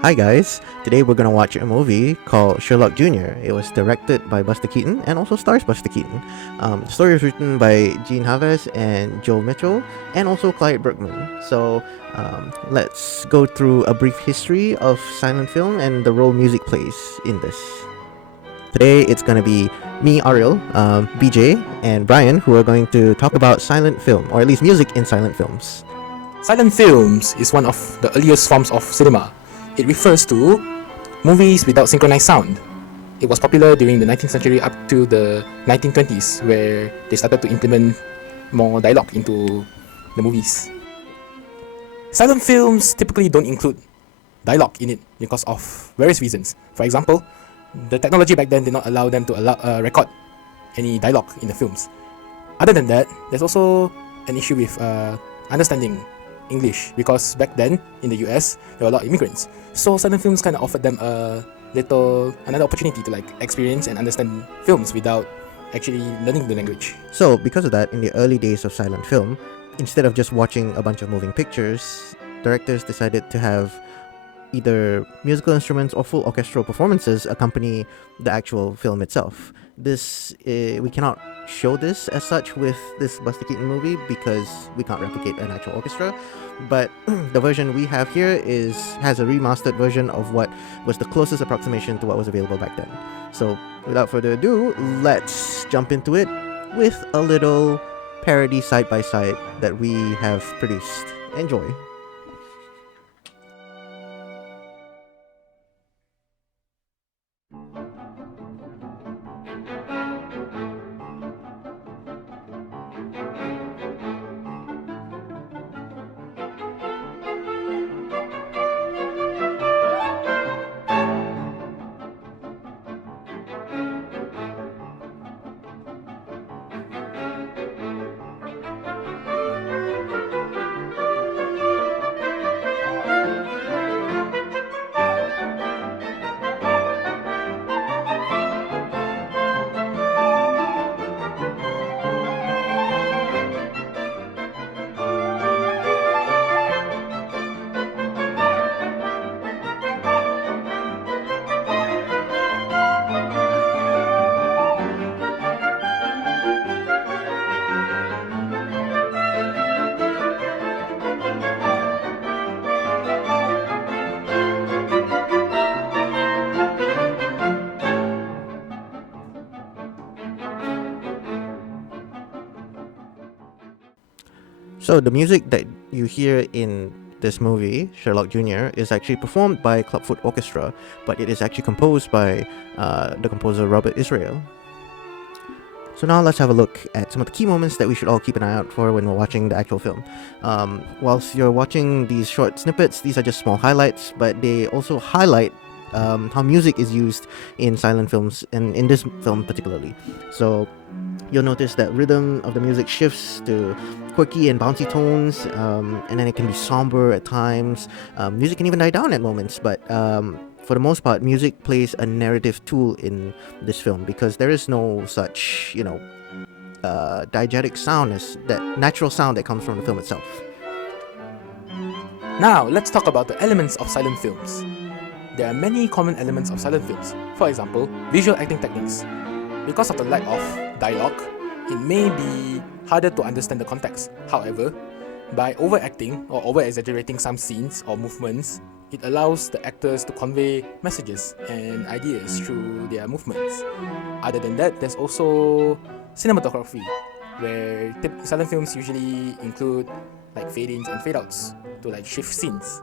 Hi guys, today we're gonna watch a movie called Sherlock Jr. It was directed by Buster Keaton and also stars Buster Keaton. The story was written by Gene Haves and Joel Mitchell and also Clyde Bergman. Let's go through a brief history of silent film and the role music plays in this. Today it's gonna be me, Ariel, BJ, and Brian who are going to talk about silent film, or at least music in silent films. Silent films is one of the earliest forms of cinema. It refers to movies without synchronized sound. It was popular during the 19th century up to the 1920s, where they started to implement more dialogue into the movies. Silent films typically don't include dialogue in it because of various reasons. For example, the technology back then did not allow them to record any dialogue in the films. Other than that, there's also an issue with understanding English, because back then in the US there were a lot of immigrants, so silent films kind of offered them another opportunity to experience and understand films without actually learning the language. So, because of that, in the early days of silent film, instead of just watching a bunch of moving pictures, directors decided to have either musical instruments or full orchestral performances accompany the actual film itself. We cannot show this as such with this Buster Keaton movie because we can't replicate an actual orchestra, but the version we have here has a remastered version of what was the closest approximation to what was available back then. So without further ado, let's jump into it with a little parody side by side that we have produced. Enjoy. So the music that you hear in this movie, Sherlock Jr., is actually performed by Clubfoot Orchestra, but it is actually composed by the composer Robert Israel. So now let's have a look at some of the key moments that we should all keep an eye out for when we're watching the actual film. Whilst you're watching these short snippets, these are just small highlights, but they also highlight how music is used in silent films, and in this film particularly. So you'll notice that rhythm of the music shifts to quirky and bouncy tones, and then it can be somber at times. Music can even die down at moments, but for the most part, music plays a narrative tool in this film because there is no such, diegetic sound as that natural sound that comes from the film itself. Now, let's talk about the elements of silent films. There are many common elements of silent films. For example, visual acting techniques. Because of the lack of dialogue, it may be harder to understand the context. However, by overacting or over-exaggerating some scenes or movements, it allows the actors to convey messages and ideas through their movements. Other than that, there's also cinematography, where silent films usually include fade-ins and fade-outs to shift scenes.